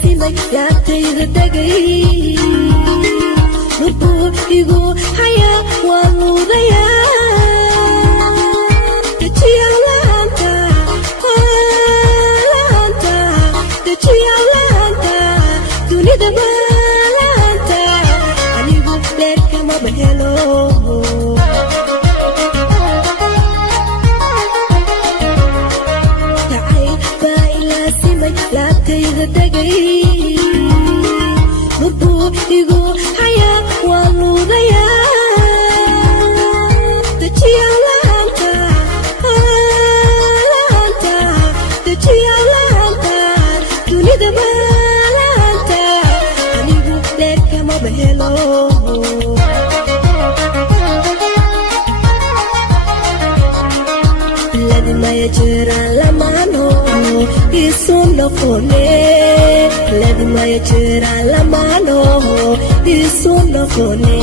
Simay laabtayda dagay nurku igu haya waan luudayaa dejiya laanta dunida maalaanta anigu dheerka maba helo laabtayda dagay nurku igu haya waan luudayaa dejiya laanta dunida maalaanta anigu dheerka maba helo ladimaya jiraan lamaano isu noqone ladimaya jiraan lamaano isu noqone